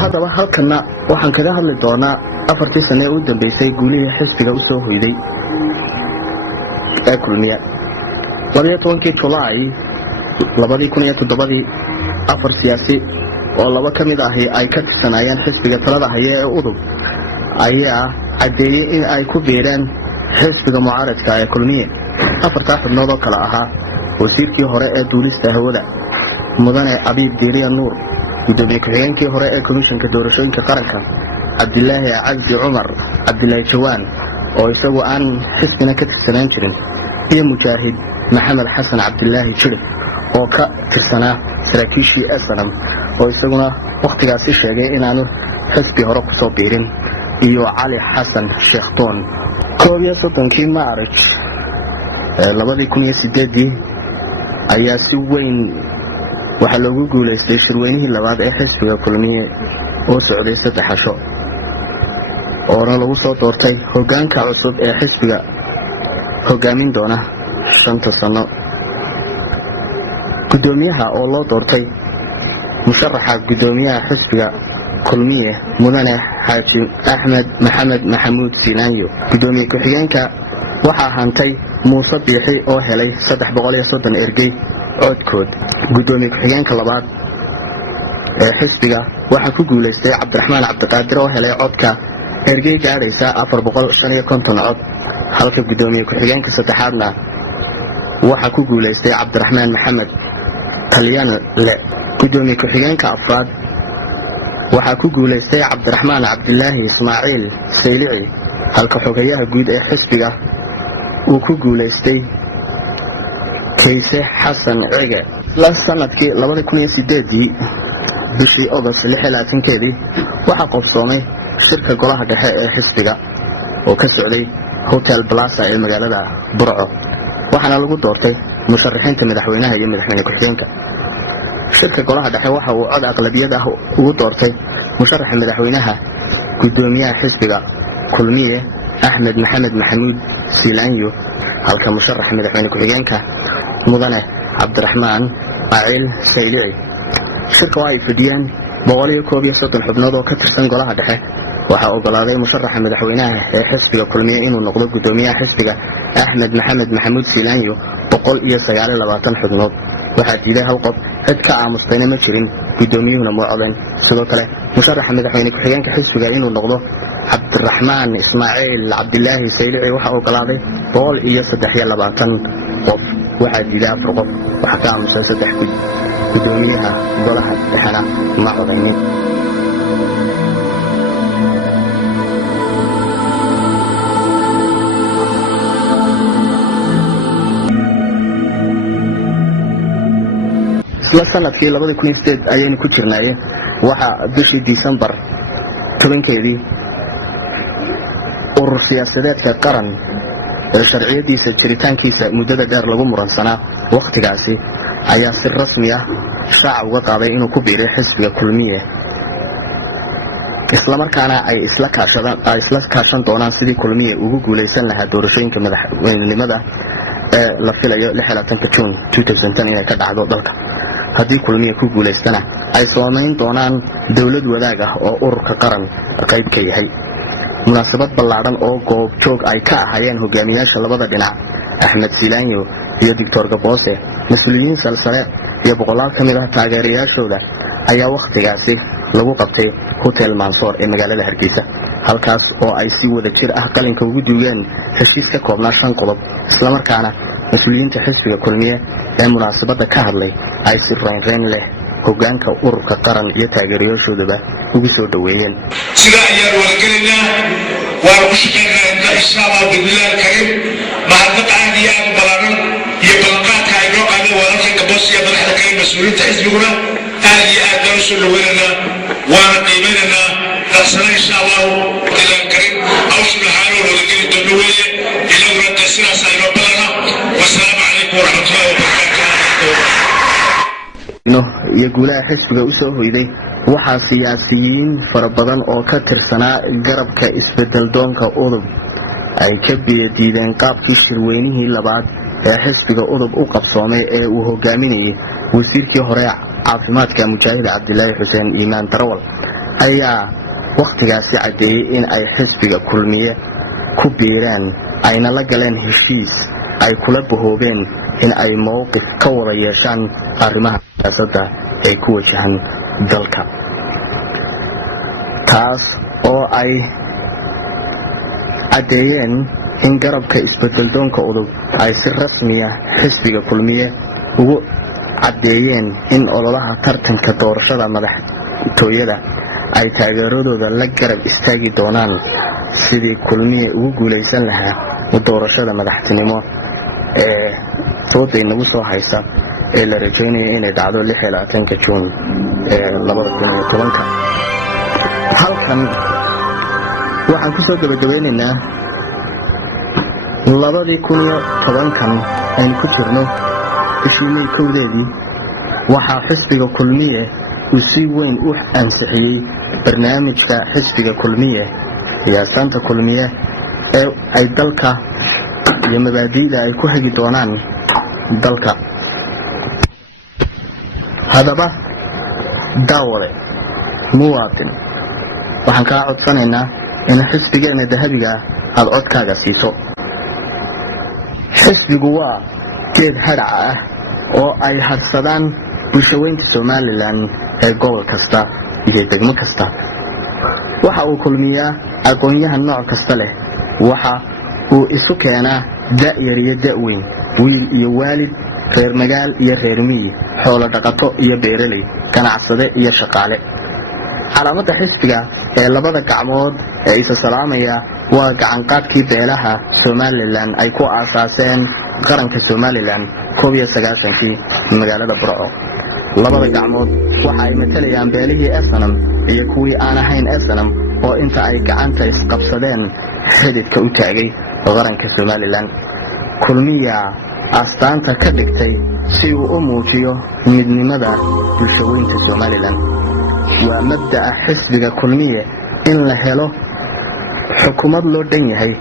haddaba halkana waxaan kaga hadli doonaa 4 sano ee u dambeysay guulihii xisbiga u soo hoyday ee kulmiye 12 July 2007 afar siyaasi oo laba ka mid ah ay ka tirsanayeen xisbiga talada haya ee udub ayaa cadeeyay in ay ku biireen xisbiga mucaaradka ee kulmiye afarta xubnood oo kala ahaa wasiirkii hore ee duulista hawada mudane Abiib Diiriya Nuur gudoomiye ku-xigeenkii hore ee komishanka doorashooyinka qaranka Cabdilaahi Cabdi Cumar Cabdilaahi Jawaan oo isagu aan xisbina ka tirsanaan jirin iyo mujaahid Maxamed Xasan Cabdilaahi Jirib oo ka tirsanaa saraakiishii SNM oo isaguna waqtigaasi sheegay inaanu xisbi hore ku soo biirin iyo Cali Xasan Sheekhdon 31 Maarch 2008 ayaa si weyn waxa loogu guuleystay shirweynihii labaad ee xisbiga kulmiye oo socday 3 casho oo lagu soo doortay hoggaanka cusub ee xisbiga hoggaamin doona 5 sano gudoomiyaha oo loo doortay musharaxa gudoomiyaha xisbiga kulmiye mudane Xaaji Axmed Maxamed Maxamuud Sinaayo gudoomiye ku-xigeenka waxaa hantay Muuse Biixi oo helay 330 ergey codkood gudoomiye ku-xigeenka labaad ee xisbiga waxa ku guuleystay Cabdiraxmaan Cabdiqaadir oo helay codka ergey gaaraysa 455 cod halka gudoomiye ku-xigeenka saddexaadna waxa ku guuleystay Cabdiraxmaan Maxamed Talyan le gudoomiye ku-xigeenka afraad waxa ku guuleystay Cabdiraxmaan Cabdilaahi Ismaaciil Saylici halka xogayaha guud ee xisbiga uu ku guuleystay Kayse Xasan Cige la sanadkii 2008 bishii August 26 waxa qabsoomay shirka golaha dhexe ee xisbiga oo ka socday Hotel Plaza ee magaalada Burco waxaana lagu doortay musharaxiinta madaxweynaha iyo madaxweyne ku-xigeenka shirka golaha dhexe waxa uu cod aqlabiyad ah ugu doortay musharaxa madaxweynaha gudoomiyaha xisbiga kulmiye Axmed Maxamed Maxamuud Sinaayo halka musharaxa madaxweyne ku-xigeenka mudane Cabdiraxmaan Aciil Saylici shirka ay fadhiyeen 130 xubnood oo ka tirsan golaha dhexe waxa ogolaaday musharaxa madaxweynaha ee xisbiga kulmiye inuu noqdo gudoomiyaha xisbiga Axmed Maxamed Maxamuud Sinaayo 129 xubnood waxa diiday hal qof cid ka aamusayna ma jirin gudoomiyuhuna ma codeyn sidoo kale musharaxa madaxweyne ku-xigeenka xisbiga inuu noqdo Cabdiraxmaan Ismaaciil Cabdilaahi Saylici waxa ogolaaday 123 qof waxa diiday 4 qof waxa ka aamusay 3 gudoomiyaha golaha dhexena ma codeynin isla sanadkii 2008 ayaynu ku jirnaaye waxa bishii December 10keedii urur siyaasadeedka qaran ee sharciyadiisa jiritaankiisa muddada dheer lagu muransanaa waqtigaasi ayaa si rasmi ah shaaca uga qaaday inuu ku biiray xisbiga kulmiye isla markaana ay isla kaashan doonaan sidii kulmiye ugu guuleysan lahaa doorashooyinka madaxweynenimada ee la filayo 26 June 2010 inay ka dhacdo dalka haddii kulmiye ku guuleystana ay soomeyn doonaan dawlad wadaag ah oo ururka qaran qayb ka yahay munaasabad ballaaran oo goob joog ay ka ahayeen hogaamiyaasha labada dhinac Axmed Sinaayo iyo Dr. Gaboose mas'uuliyiin salsare iyo boqolaal ka mid ah taageerayaashooda ayaa waqtigaasi lagu qabtay Hotel Mansour ee magaalada Hargeysa halkaas oo ay si wada jir ah qalinka ugu duugeen heshiis ka koobnaa 5 qodob isla markaana mas'uuliyiinta xisbiga kulmiye ee munaasabada ka hadlay ay si reyn leh hoggaanka ururka qaran iyo taageerayaashoodaba ugu soo dhaweeyeen sida ayaa wargelinaa waa u shaqeynaa insha Allah billahi karim mahadnaq aad iyo aad ballaaran iyo ballanqaadka ay noo qaadeen walaalkay Gaboose iyo madaxda kale mas'uuliyiinta xisbiguna aad iyo aad baan u soo dhaweynaa waana qiimeynaa taasina insha Allah billahi karim awshul xaaloo wargelin doono weeye ilaa taasiiraas ay noo ballanaa wassalaamu calaykum waraxmatullaahi wabarakaatuh iyo guulaha xisbiga u soo hoyday waxaa siyaasiyiin fara badan oo ka tirsanaa garabka isbedel doonka udub ay ka biyadiideen qaabkii shirweynihii labaad ee xisbiga udub u qabsoomay ee uu hogaaminayay wasiirkii hore caafimaadka mujaahid Cabdilaahi Xuseen Iimaan Darawal ayaa wakhtigaasi caddeeyey in ay xisbiga kulmiye ku biireen ayna la galeen heshiis ay kula bahoobeen in ay mowqif ka wada yeeshaan arrimaha siyaasadda ee ku wajahan dalka, taas oo ay caddeeyeen in garabka isbedeldoonka udub ay si rasmiya xisbiga kulmiye ugu caddeeyeen in ololaha tartanka doorashada madaxtooyada ay taageeradooda la garab istaagi doonaan sidii kulmiye ugu guulaysan lahaa doorashada madaxtinimo ee sooday nagu soo haysa ee la rajaynayo inay dhacdo 26 Juun 2010. halkan waxaan ku soo gabagabeynaynaa 2010 aynu ku jirno bishii May 1 waxaa xisbiga kulmiye uu si weyn u ansixiyey barnaamijka xisbiga kulmiye iyo astaanta kulmiye ee ay dalka iyo mabaadi'da ay ku hagi doonaan dalka. haddaba daawade muwaadin, waxaan kaa codsanaynaa in xisbigeena dahabiga aad codkaaga siiso. xisbigu waa geed hadhaca ah oo ay hadsadaan bulshaweynta Somaliland ee gobol kasta iyo degmo kasta. waxa uu kulmiyaa aqoonyahan nooc kasta leh, waxa uu isu keenaa da'yar iyo da'weyn, wiil iyo waalid, reer magaal iyo reer miyi, xoolo dhaqato iyo beeraley, ganacsade iyo shaqaale. calaamadda xisbiga ee labada gacmood ee isa salaamaya waa gacanqaadkii beelaha Somaliland ay ku aasaaseen qaranka Somaliland 19 magaalada Burco. labada gacmood waxa ay matalayaan beelihii Esanam iyo kuwii aan ahayn Esanam oo inta ay gacanta isqabsadeen xididka u taagay qaranka Somaliland. kulmiya astaanta ka dhigtay si uu u muujiyo midnimada bulshaweynta Somaliland. waa mabda'a xisbiga kulmiye in la helo xukuumad loo dhan yahay,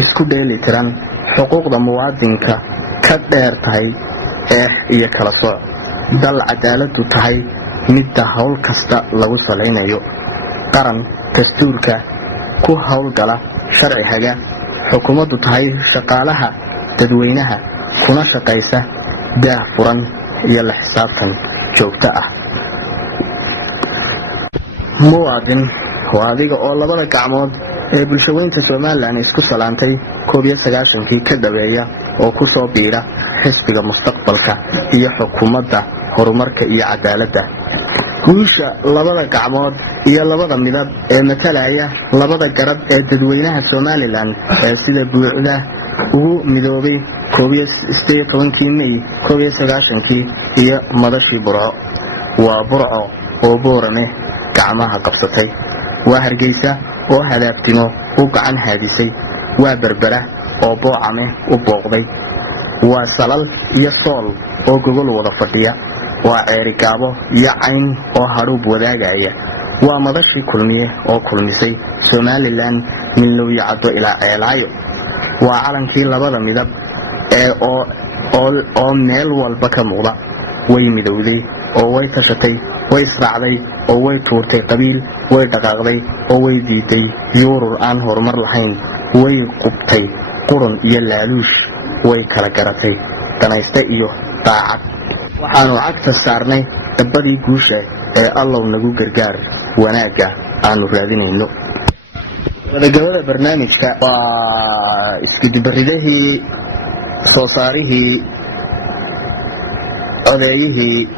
isku dheelitiran, xuquuqda muwaadinka ka dheer tahay eex iyo kala sooc, dal cadaaladu tahay midda hawl kasta lagu salaynayo, qaran dastuurka ku howlgala, sharci haga, xukuumaddu tahay shaqaalaha dadweynaha, kuna shaqaysa daah furan iyo la xisaabtan joogto ah. muwaadin, waa adiga oo labada gacmood ee bulshaweynta Somaliland isku salaantay 19 ka dabeeya oo ku soo biira xisbiga mustaqbalka iyo xukuumadda horumarka iyo cadaaladda. guusha labada gacmood iyo labada midab ee matalaya labada garab ee dadweynaha Somaliland ee sida buuxda ugu midoobay 18 May 19 iyo madashii Burco. waa Burco oo Boorame gacmaha qabsatay, waa Hargeysa oo hadaabtimo u gacan haadisay, waa Berbera oo Boocame u booqday, waa Salal iyo Sool oo gogol wada fadhiya, waa Ceerigaabo iyo Cayn oo hadhuub wadaagaya, waa madashii kulmiye oo kulmisay Somaliland min Looyacado ilaa Ceelaayo, waa calankii labada midab ee oo meel walba ka muuqda. way midowday oo way tashatay, way israacday oo way tuurtay qabiil, way dhaqaaqday oo way diiday yuurur aan horumar lahayn, way qubtay qurun iyo laaluush, way kala garatay danayste iyo daacad. waxaanu cagta saarnay dabadii guusha ee allow nagu gargaar wanaagga aanu raadinayno. gabagabada barnaamijka waa iskidibaridahii, soo saarihii, odeeyihii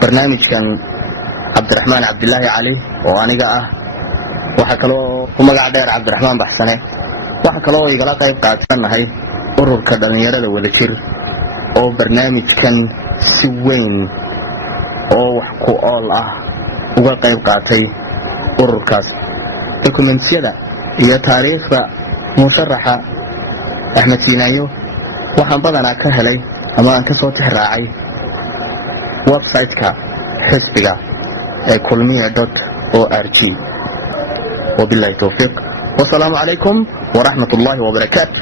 barnaamijkan Cabdiraxmaan Cabdilaahi Cali oo aniga ah. waxa kaloo ku magac dheer Cabdiraxmaan Baxsane. waxa kaloo igala qayb qaatanahay ururka dhalinyarada Wadajir oo barnaamijkan si weyn oo wax ku ool ah uga qayb qaatay. ururkaas dokumentiyada iyo taariikhda musharaxa Axmed Siinaayo waxaan badanaa ka helay ama aan ka soo tixraacay website-ka xisbiga ee kulmiye.org. وبالله التوفيق والسلام عليكم ورحمة الله وبركاته.